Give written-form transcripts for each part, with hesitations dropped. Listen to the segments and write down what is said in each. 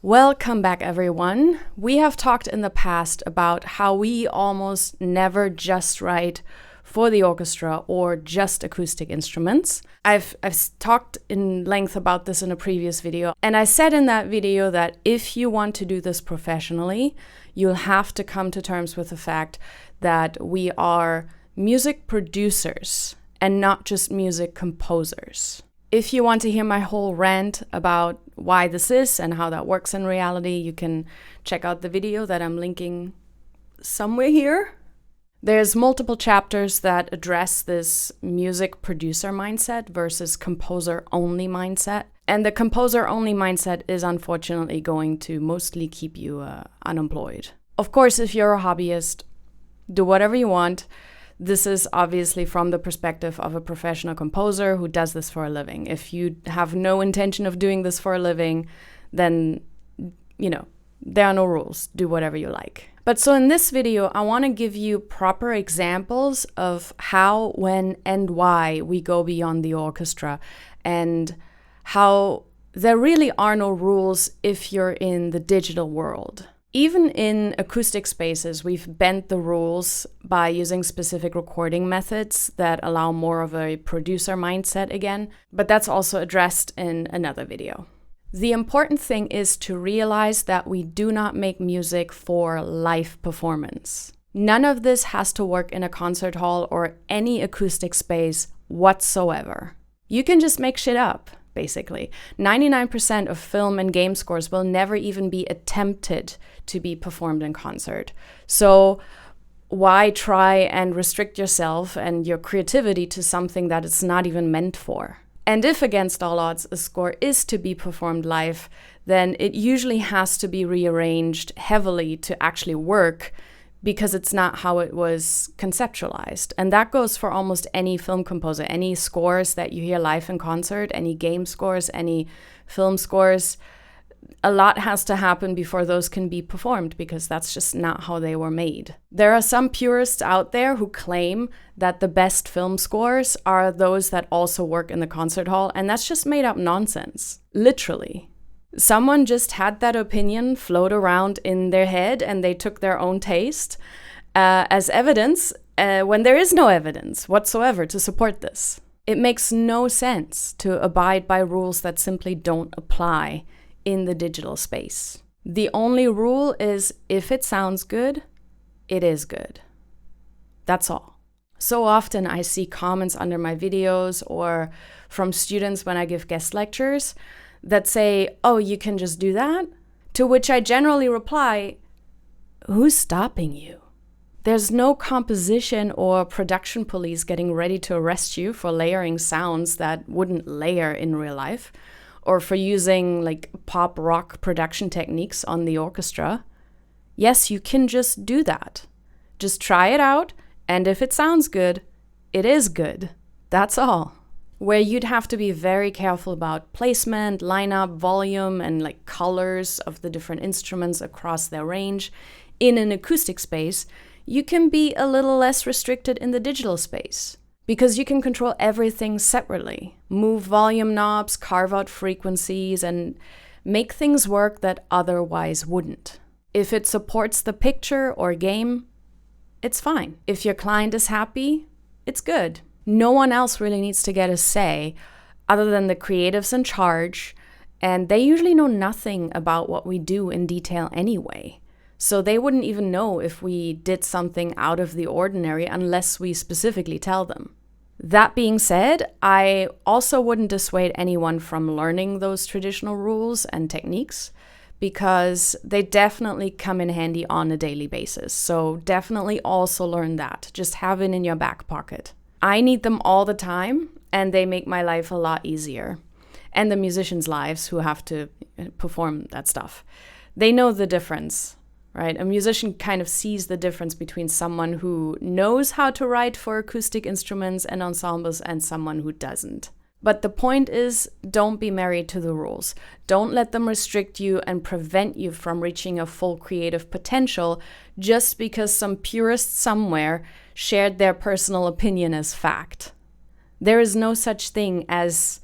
Welcome back, everyone. We have talked in the past about how we almost never just write for the orchestra or just acoustic instruments. I've talked in length about this in a previous video, and I said in that video that if you want to do this professionally, you'll have to come to terms with the fact that we are music producers and not just music composers. If you want to hear my whole rant about why this is and how that works in reality, you can check out the video that I'm linking somewhere here. There's multiple chapters that address this music producer mindset versus composer-only mindset. And the composer-only mindset is unfortunately going to mostly keep you unemployed. Of course, if you're a hobbyist, do whatever you want. This is obviously from the perspective of a professional composer who does this for a living. If you have no intention of doing this for a living, then, there are no rules. Do whatever you like. But so in this video, I want to give you proper examples of how, when, and why we go beyond the orchestra, and how there really are no rules if you're in the digital world. Even in acoustic spaces, we've bent the rules by using specific recording methods that allow more of a producer mindset again, but that's also addressed in another video. The important thing is to realize that we do not make music for live performance. None of this has to work in a concert hall or any acoustic space whatsoever. You can just make shit up. Basically, 99% of film and game scores will never even be attempted to be performed in concert. So why try and restrict yourself and your creativity to something that it's not even meant for? And if against all odds a score is to be performed live, then it usually has to be rearranged heavily to actually work, because it's not how it was conceptualized. And that goes for almost any film composer. Any scores that you hear live in concert, any game scores, any film scores, a lot has to happen before those can be performed, because that's just not how they were made. There are some purists out there who claim that the best film scores are those that also work in the concert hall, and that's just made up nonsense, literally. Someone just had that opinion float around in their head, and they took their own taste as evidence when there is no evidence whatsoever to support this. It makes no sense to abide by rules that simply don't apply in the digital space. The only rule is, if it sounds good, it is good. That's all. So often I see comments under my videos or from students when I give guest lectures that say, "Oh, you can just do that?" To which I generally reply, who's stopping you? There's no composition or production police getting ready to arrest you for layering sounds that wouldn't layer in real life, or for using pop rock production techniques on the orchestra. Yes, you can just do that. Just try it out, and if it sounds good, it is good. That's all. Where you'd have to be very careful about placement, lineup, volume, and colors of the different instruments across their range in an acoustic space, you can be a little less restricted in the digital space, because you can control everything separately, move volume knobs, carve out frequencies, and make things work that otherwise wouldn't. If it supports the picture or game, it's fine. If your client is happy, it's good. No one else really needs to get a say other than the creatives in charge, and they usually know nothing about what we do in detail anyway. So they wouldn't even know if we did something out of the ordinary unless we specifically tell them. That being said, I also wouldn't dissuade anyone from learning those traditional rules and techniques, because they definitely come in handy on a daily basis. So definitely also learn that. Just have it in your back pocket. I need them all the time, and they make my life a lot easier. And the musicians' lives who have to perform that stuff. They know the difference, right? A musician kind of sees the difference between someone who knows how to write for acoustic instruments and ensembles and someone who doesn't. But the point is, don't be married to the rules. Don't let them restrict you and prevent you from reaching a full creative potential just because some purist somewhere shared their personal opinion as fact. There is no such thing as,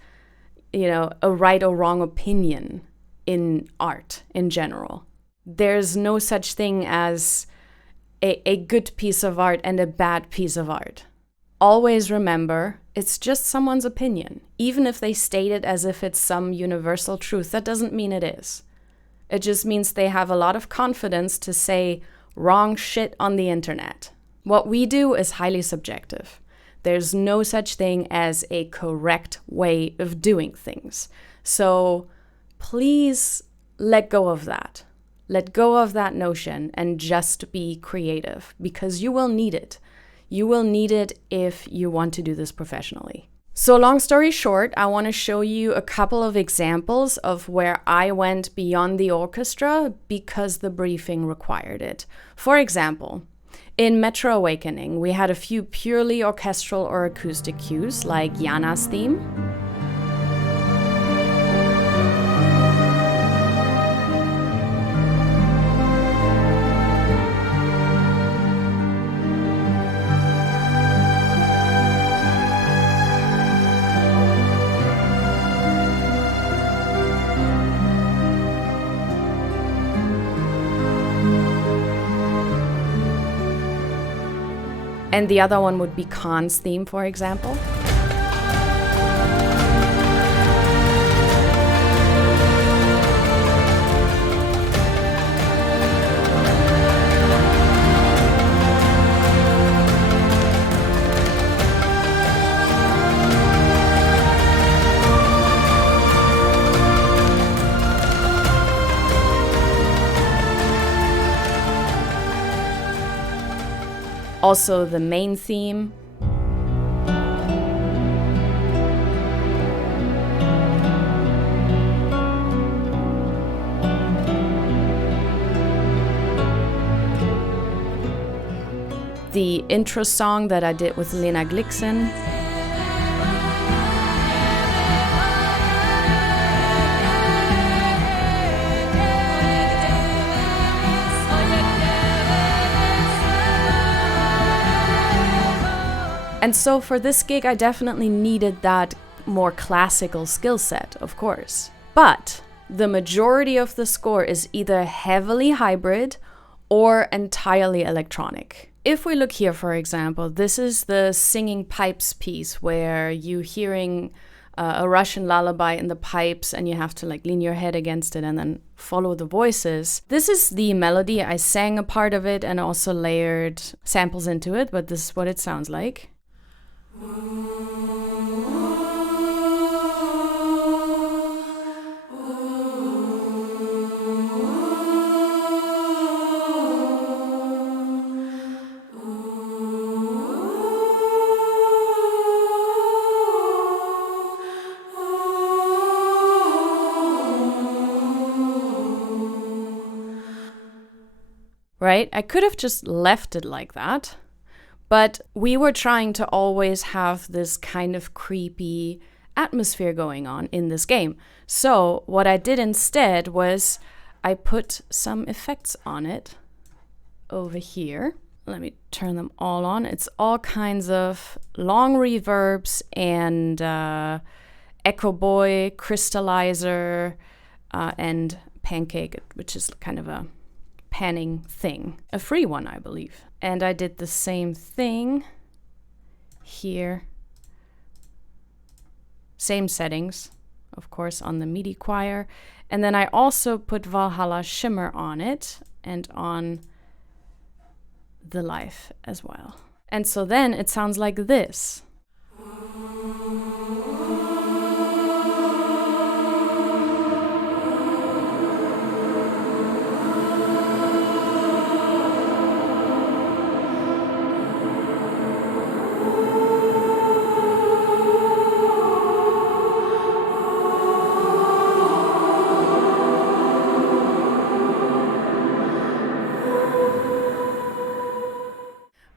a right or wrong opinion in art in general. There's no such thing as a good piece of art and a bad piece of art. Always remember, it's just someone's opinion. Even if they state it as if it's some universal truth, that doesn't mean it is. It just means they have a lot of confidence to say wrong shit on the internet. What we do is highly subjective. There's no such thing as a correct way of doing things. So please let go of that. Let go of that notion and just be creative, because you will need it. You will need it if you want to do this professionally. So long story short, I want to show you a couple of examples of where I went beyond the orchestra because the briefing required it. For example, in Metro Awakening, we had a few purely orchestral or acoustic cues, like Jana's theme. And the other one would be Khan's theme, for example. Also the main theme. The intro song that I did with Lena Glixen. And so for this gig, I definitely needed that more classical skill set, of course. But the majority of the score is either heavily hybrid or entirely electronic. If we look here, for example, this is the singing pipes piece where you're hearing a Russian lullaby in the pipes and you have to lean your head against it and then follow the voices. This is the melody. I sang a part of it and also layered samples into it, but this is what it sounds like. Right? I could have just left it like that. But we were trying to always have this kind of creepy atmosphere going on in this game. So what I did instead was I put some effects on it over here. Let me turn them all on. It's all kinds of long reverbs and Echo Boy, Crystallizer, and Pancake, which is kind of a panning thing. A free one, I believe. And I did the same thing here. Same settings, of course, on the MIDI choir. And then I also put Valhalla Shimmer on it and on the live as well. And so then it sounds like this.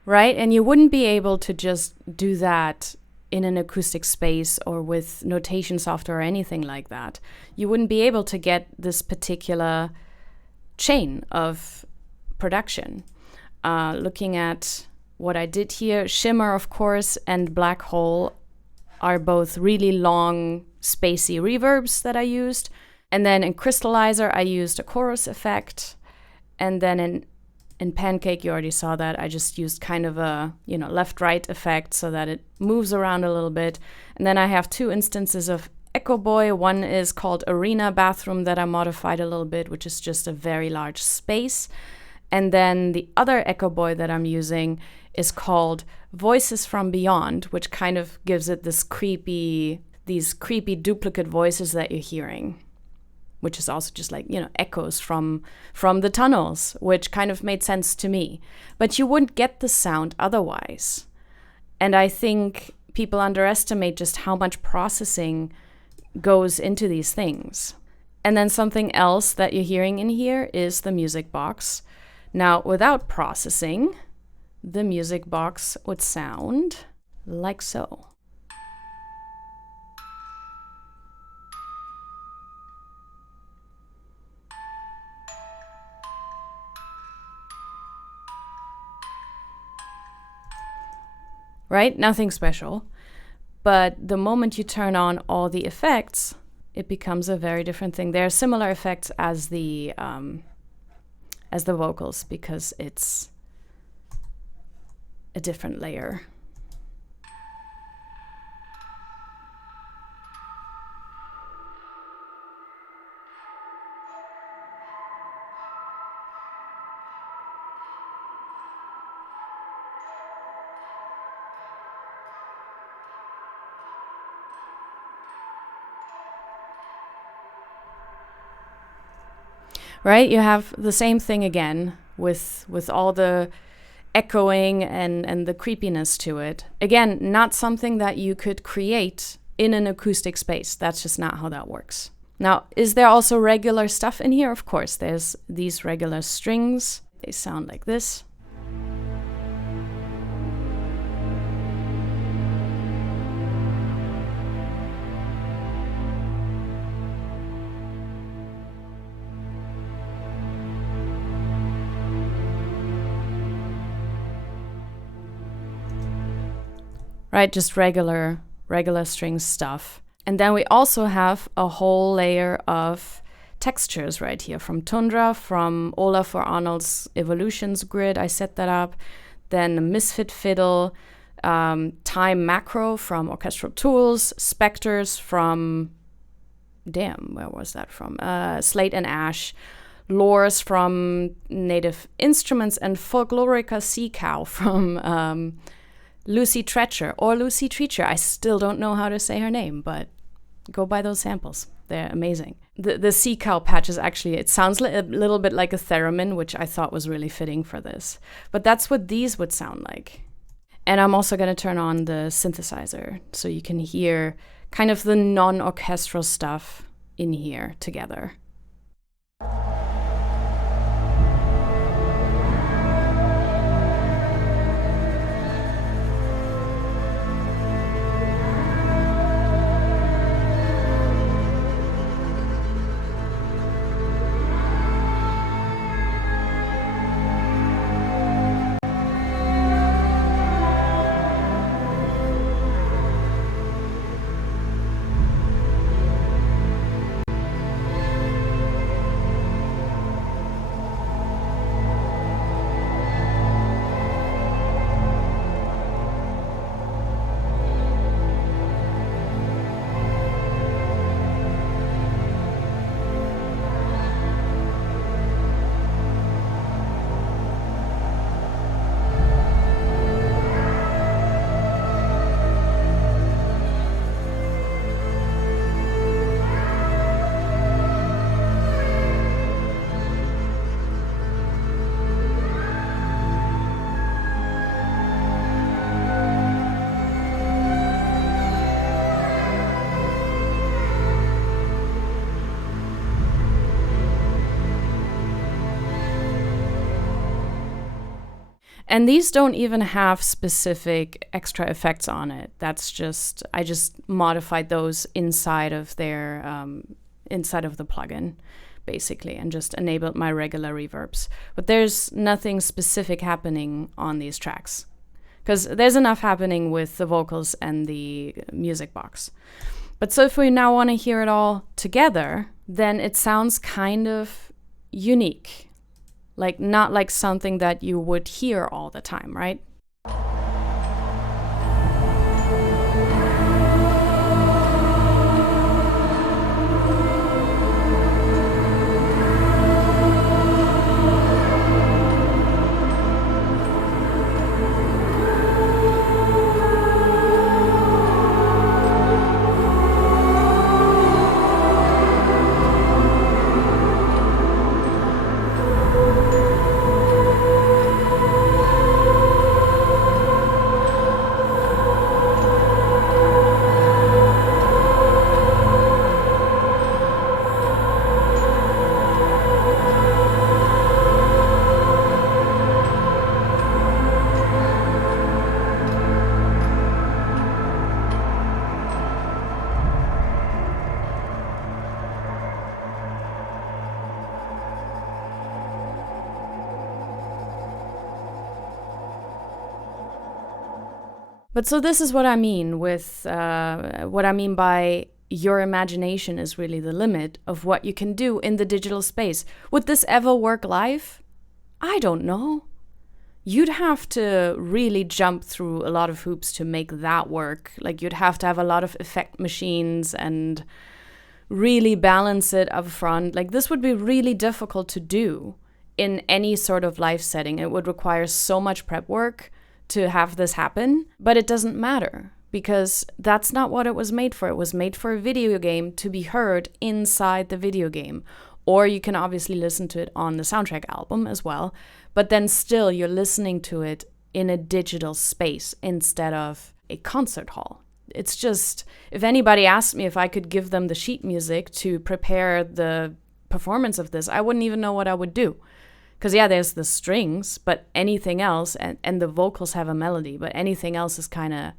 right? And you wouldn't be able to just do that in an acoustic space or with notation software or anything like that. You wouldn't be able to get this particular chain of production. Looking at what I did here, Shimmer, of course, and Black Hole are both really long, spacey reverbs that I used. And then in Crystallizer, I used a chorus effect. And then in Pancake, you already saw that, I just used kind of a, left-right effect so that it moves around a little bit. And then I have 2 instances of Echo Boy. One is called Arena Bathroom that I modified a little bit, which is just a very large space. And then the other Echo Boy that I'm using is called Voices from Beyond, which kind of gives it these creepy duplicate voices that you're hearing, which is also just like, echoes from the tunnels, which kind of made sense to me. But you wouldn't get the sound otherwise. And I think people underestimate just how much processing goes into these things. And then something else that you're hearing in here is the music box. Now, without processing, the music box would sound like so. Right? Nothing special. But the moment you turn on all the effects, it becomes a very different thing. There are similar effects as the vocals because it's a different layer. Right? You have the same thing again with all the echoing and the creepiness to it. Again, not something that you could create in an acoustic space. That's just not how that works. Now, is there also regular stuff in here? Of course, there's these regular strings. They sound like this. Right, just regular string stuff. And then we also have a whole layer of textures right here from Tundra, from Olaf or Arnold's Evolutions grid. I set that up. Then the Misfit Fiddle, Time Macro from Orchestral Tools, Spectres from, where was that from? Slate and Ash, Lores from Native Instruments, and Folklorica Sea Cow from Lucy Treacher or Lucy Treacher. I still don't know how to say her name, but go buy those samples. They're amazing. The sea cow patch is actually, it sounds a little bit like a theremin, which I thought was really fitting for this. But that's what these would sound like. And I'm also going to turn on the synthesizer so you can hear kind of the non-orchestral stuff in here together. And these don't even have specific extra effects on it. I just modified those inside of their inside of the plugin, basically, and just enabled my regular reverbs. But there's nothing specific happening on these tracks, because there's enough happening with the vocals and the music box. But so if we now want to hear it all together, then it sounds kind of unique. Like, not like something that you would hear all the time, right? But so this is what I mean with what I mean by your imagination is really the limit of what you can do in the digital space. Would this ever work live? I don't know. You'd have to really jump through a lot of hoops to make that work. Like, you'd have to have a lot of effect machines and really balance it up front. Like, this would be really difficult to do in any sort of live setting. It would require so much prep work to have this happen, but it doesn't matter, because that's not what it was made for. It was made for a video game to be heard inside the video game. Or you can obviously listen to it on the soundtrack album as well, but then still you're listening to it in a digital space instead of a concert hall. It's just, if anybody asked me if I could give them the sheet music to prepare the performance of this, I wouldn't even know what I would do. Because, yeah, there's the strings, but anything else, and the vocals have a melody, but anything else is kind of,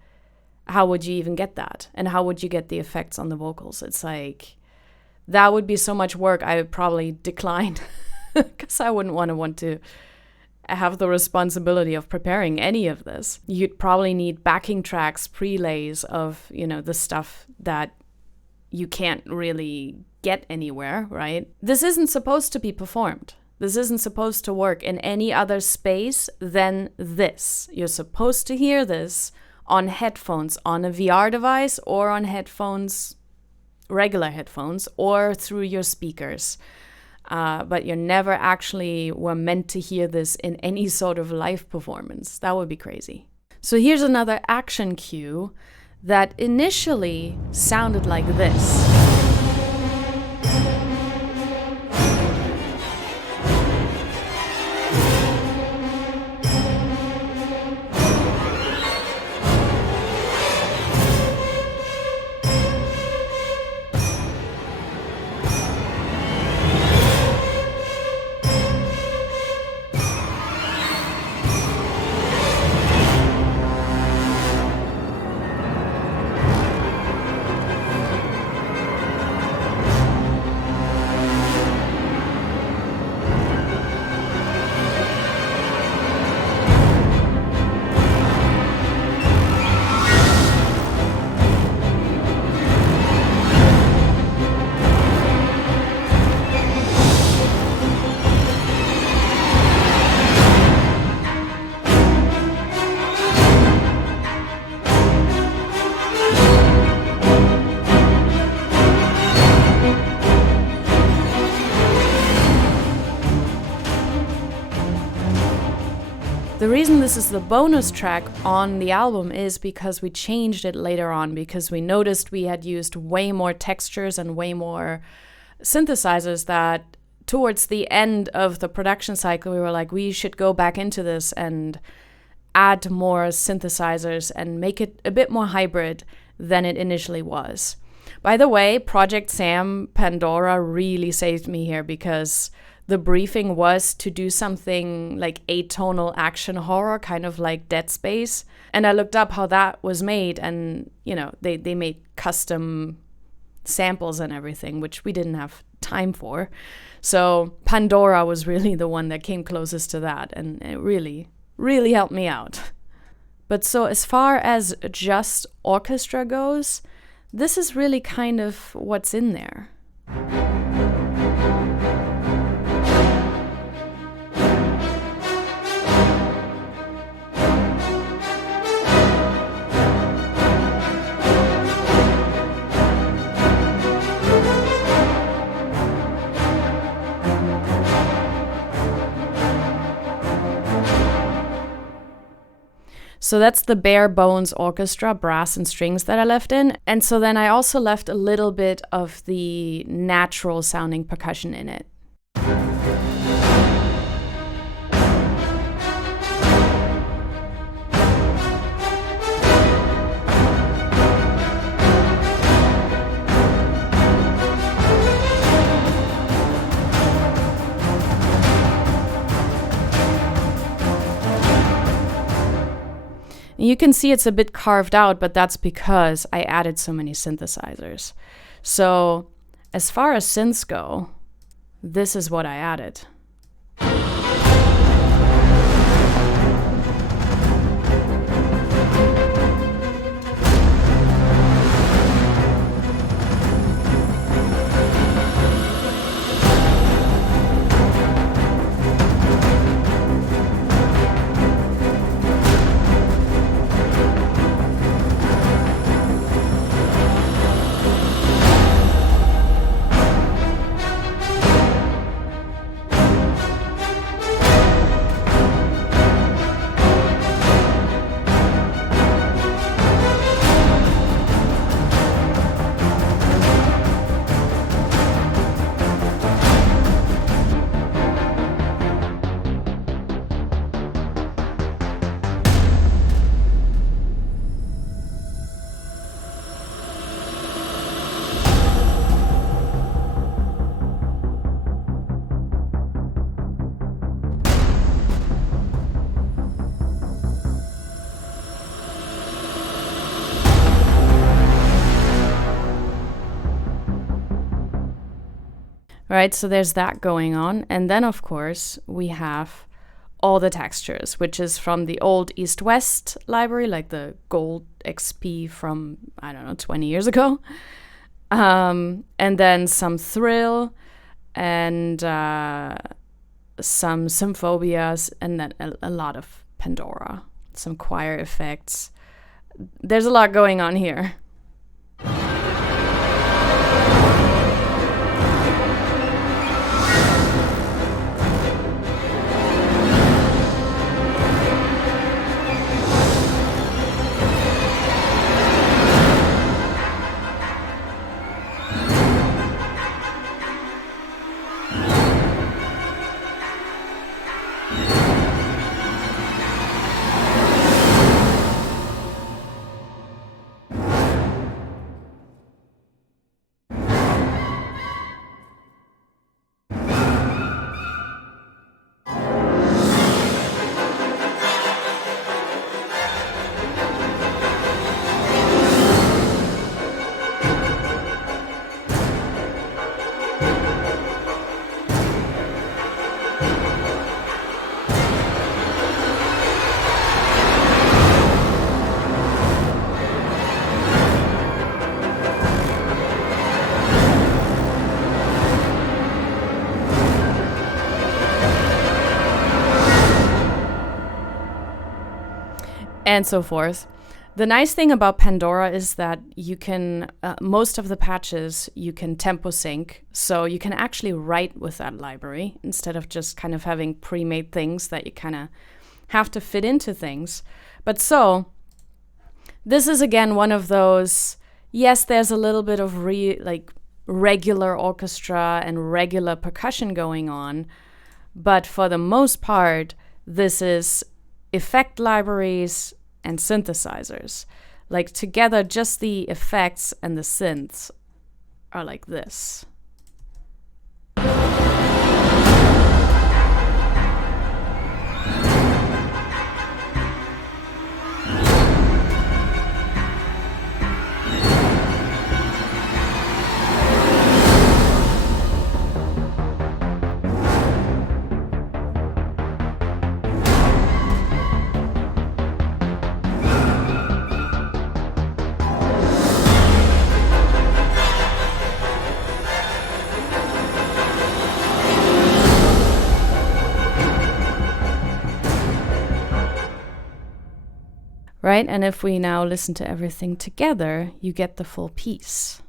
how would you even get that? And how would you get the effects on the vocals? It's like, that would be so much work. I would probably decline, because I wouldn't want to have the responsibility of preparing any of this. You'd probably need backing tracks, prelays of, the stuff that you can't really get anywhere, right? This isn't supposed to be performed. This isn't supposed to work in any other space than this. You're supposed to hear this on headphones, on a VR device, or on headphones, regular headphones, or through your speakers. But you never actually were meant to hear this in any sort of live performance. That would be crazy. So here's another action cue that initially sounded like this. The reason this is the bonus track on the album is because we changed it later on, because we noticed we had used way more textures and way more synthesizers, that towards the end of the production cycle, we were like, we should go back into this and add more synthesizers and make it a bit more hybrid than it initially was. By the way, Project Sam Pandora really saved me here, because the briefing was to do something like atonal action horror, kind of like Dead Space. And I looked up how that was made, and, you know, they made custom samples and everything, which we didn't have time for. So Pandora was really the one that came closest to that, and it really, really helped me out. But so as far as just orchestra goes, this is really kind of what's in there. So that's the bare bones orchestra, brass and strings that I left in. And so then I also left a little bit of the natural sounding percussion in it. You can see it's a bit carved out, but that's because I added so many synthesizers. So as far as synths go, this is what I added. Right, so there's that going on. And then, of course, we have all the textures, which is from the old East-West library, like the Gold XP from, I don't know, 20 years ago. And then some Thrill and some Symphobias, and then a lot of Pandora, some choir effects. There's a lot going on here. And so forth. The nice thing about Pandora is that you can, most of the patches, you can tempo sync. So you can actually write with that library instead of just kind of having pre-made things that you kind of have to fit into things. But so, this is again one of those, yes, there's a little bit of regular orchestra and regular percussion going on. But for the most part, this is effect libraries and synthesizers. Like together, just the effects and the synths are like this. right? And if we now listen to everything together, you get the full piece.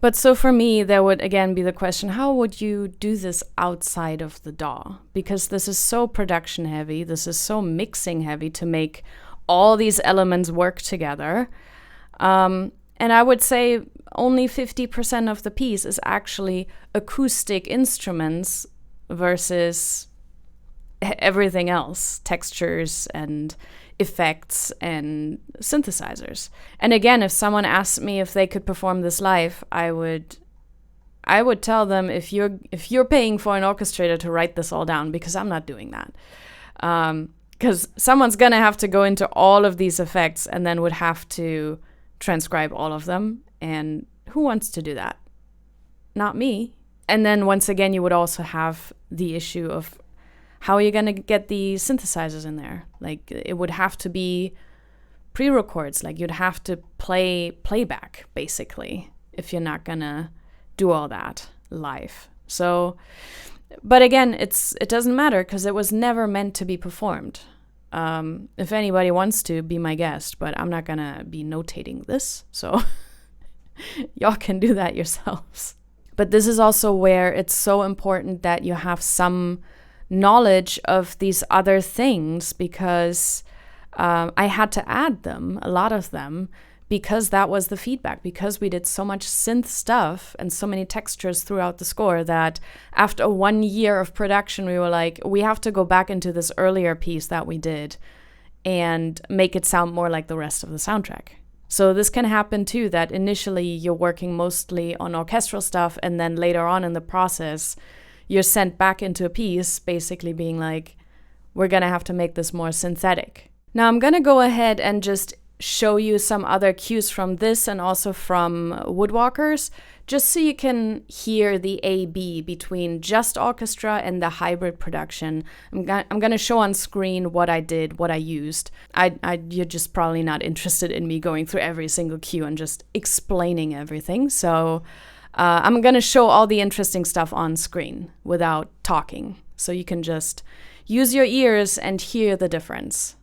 But so for me, there would again be the question, how would you do this outside of the DAW? Because this is so production heavy, this is so mixing heavy to make all these elements work together. And I would say only 50% of the piece is actually acoustic instruments versus everything else, textures and effects and synthesizers. And again, if someone asked me if they could perform this live, I would tell them, if you're paying for an orchestrator to write this all down, because I'm not doing that. Because someone's gonna have to go into all of these effects and then would have to transcribe all of them. And who wants to do that? Not me. And then once again, you would also have the issue of how are you going to get the synthesizers in there? Like, it would have to be pre-records. Like, you'd have to play playback, basically, if you're not going to do all that live. So, but again, it doesn't matter because it was never meant to be performed. If anybody wants to, be my guest, but I'm not going to be notating this. So y'all can do that yourselves. But this is also where it's so important that you have some knowledge of these other things, because I had to add them, a lot of them, because that was the feedback, because we did so much synth stuff and so many textures throughout the score that after 1 year of production, we were like, we have to go back into this earlier piece that we did and make it sound more like the rest of the soundtrack. So this can happen too, that initially you're working mostly on orchestral stuff, and then later on in the process, you're sent back into a piece basically being like, we're going to have to make this more synthetic. Now I'm going to go ahead and just show you some other cues from this and also from Woodwalkers, just so you can hear the A-B between just orchestra and the hybrid production. I'm going to show on screen what I did, what I used. You're just probably not interested in me going through every single cue and just explaining everything. So I'm going to show all the interesting stuff on screen without talking. So you can just use your ears and hear the difference.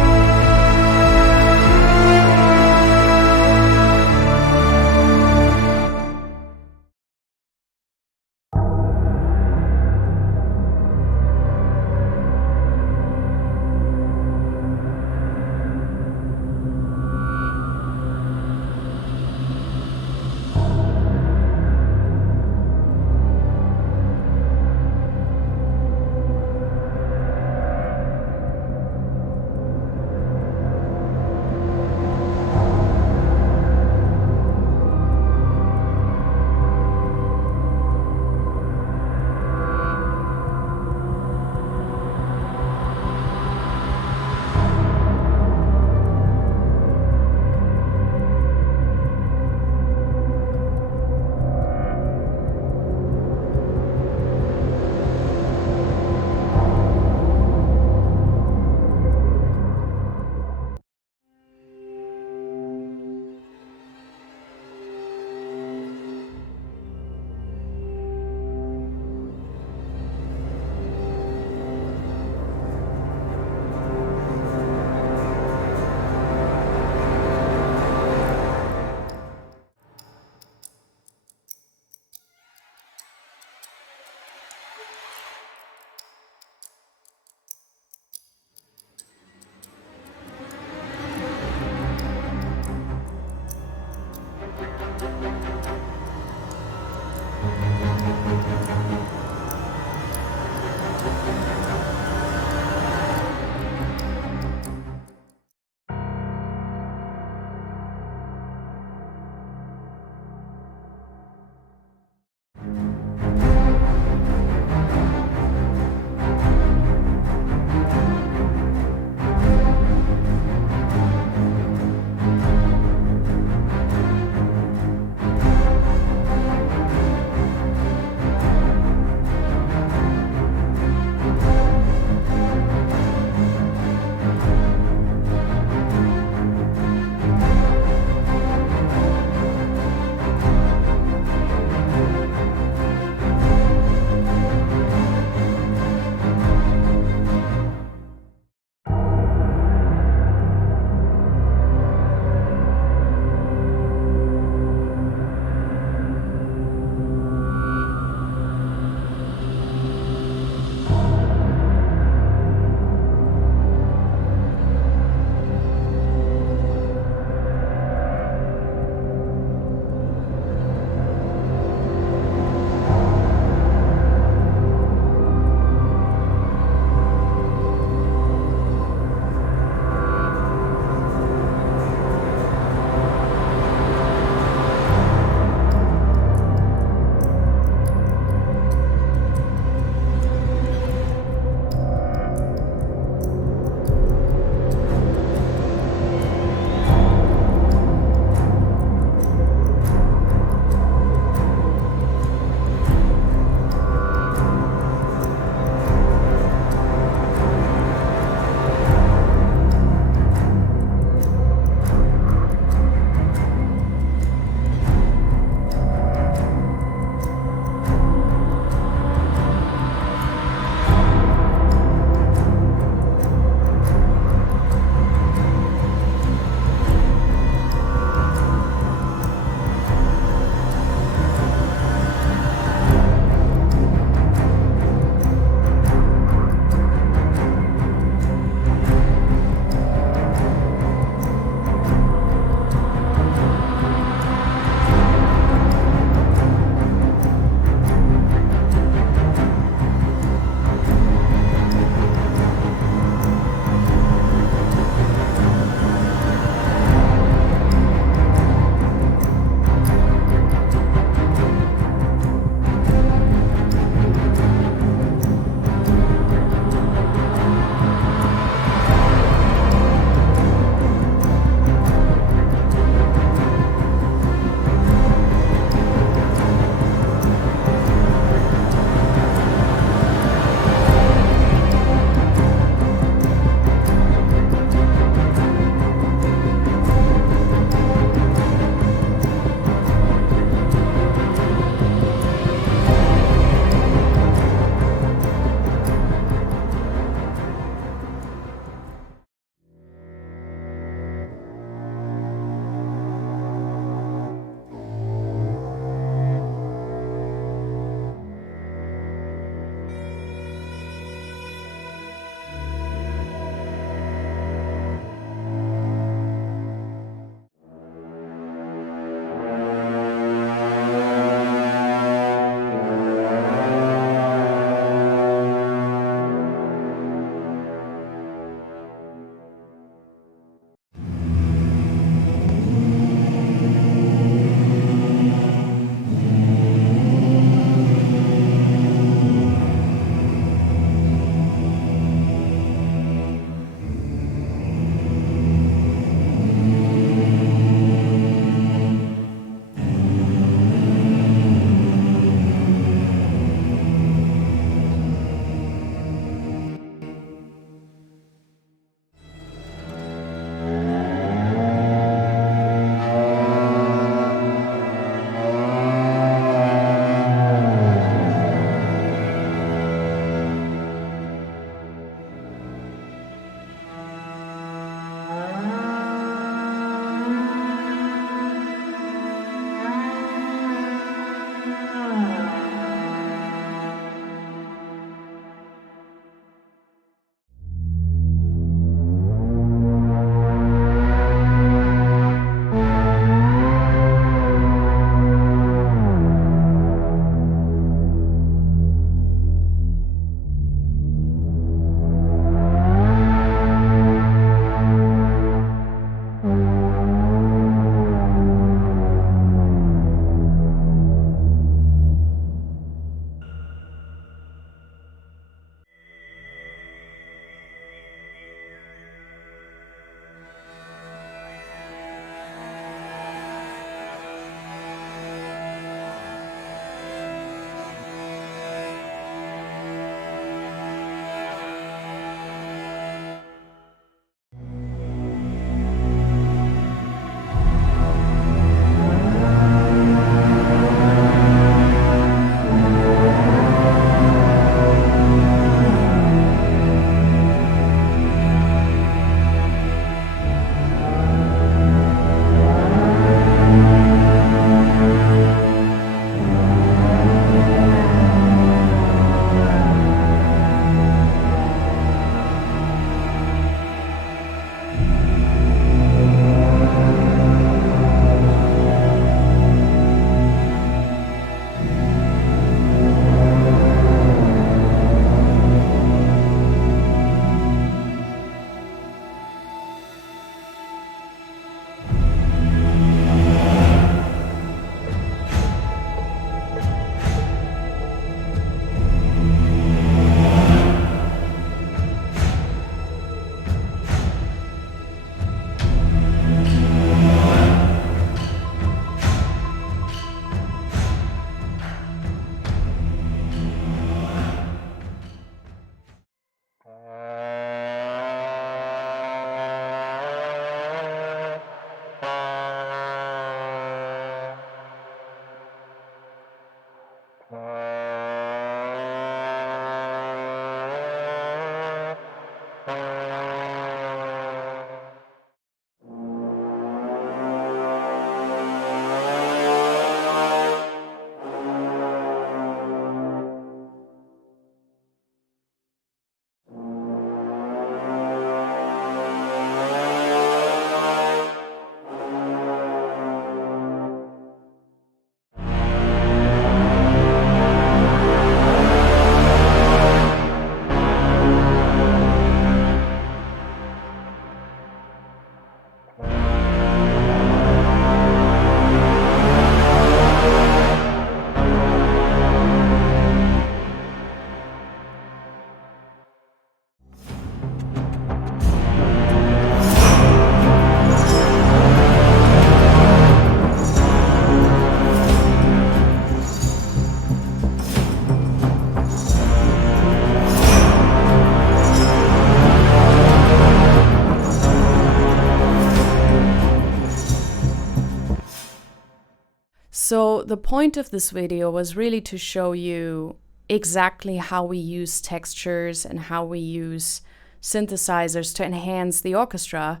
the point of this video was really to show you exactly how we use textures and how we use synthesizers to enhance the orchestra,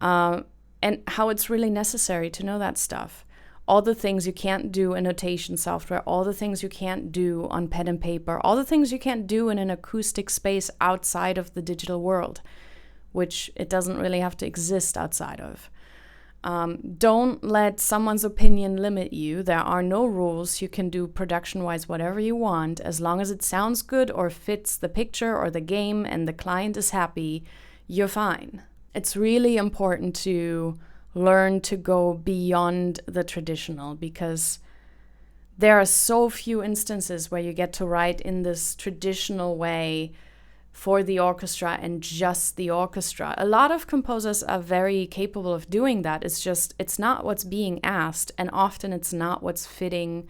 and how it's really necessary to know that stuff. All the things you can't do in notation software, all the things you can't do on pen and paper, all the things you can't do in an acoustic space outside of the digital world, which it doesn't really have to exist outside of. Don't let someone's opinion limit you. There are no rules. You can do production-wise whatever you want. As long as it sounds good or fits the picture or the game and the client is happy, you're fine. It's really important to learn to go beyond the traditional, because there are so few instances where you get to write in this traditional way for the orchestra and just the orchestra. A lot of composers are very capable of doing that. It's just, it's not what's being asked, and often it's not what's fitting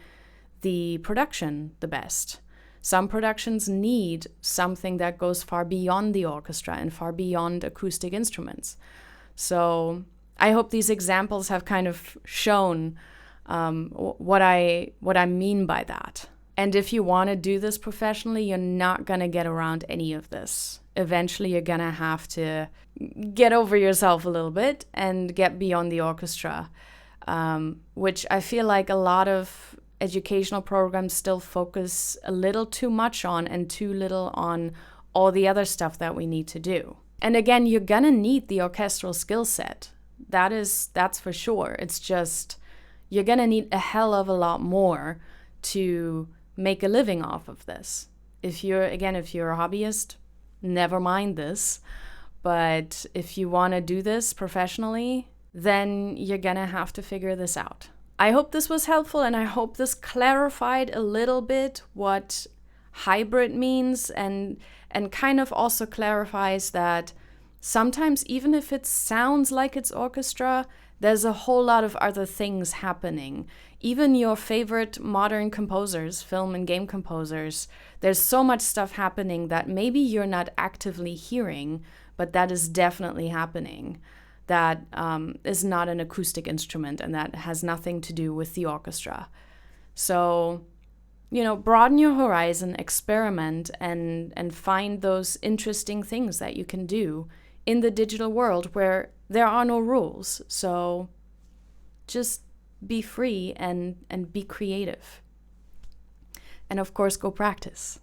the production the best. Some productions need something that goes far beyond the orchestra and far beyond acoustic instruments. So I hope these examples have kind of shown what I mean by that. And if you want to do this professionally, you're not going to get around any of this. Eventually, you're going to have to get over yourself a little bit and get beyond the orchestra, which I feel like a lot of educational programs still focus a little too much on and too little on all the other stuff that we need to do. And again, you're going to need the orchestral skill set. That's for sure. It's just, you're going to need a hell of a lot more to make a living off of this. If you're a hobbyist, never mind this. But if you want to do this professionally, then you're going to have to figure this out. I hope this was helpful, and I hope this clarified a little bit what hybrid means, and kind of also clarifies that sometimes, even if it sounds like it's orchestra, there's a whole lot of other things happening. Even your favorite modern composers, film and game composers, there's so much stuff happening that maybe you're not actively hearing, but that is definitely happening. That is not an acoustic instrument, and that has nothing to do with the orchestra. So, broaden your horizon, experiment, and find those interesting things that you can do in the digital world where there are no rules. So just be free and be creative. And of course, go practice.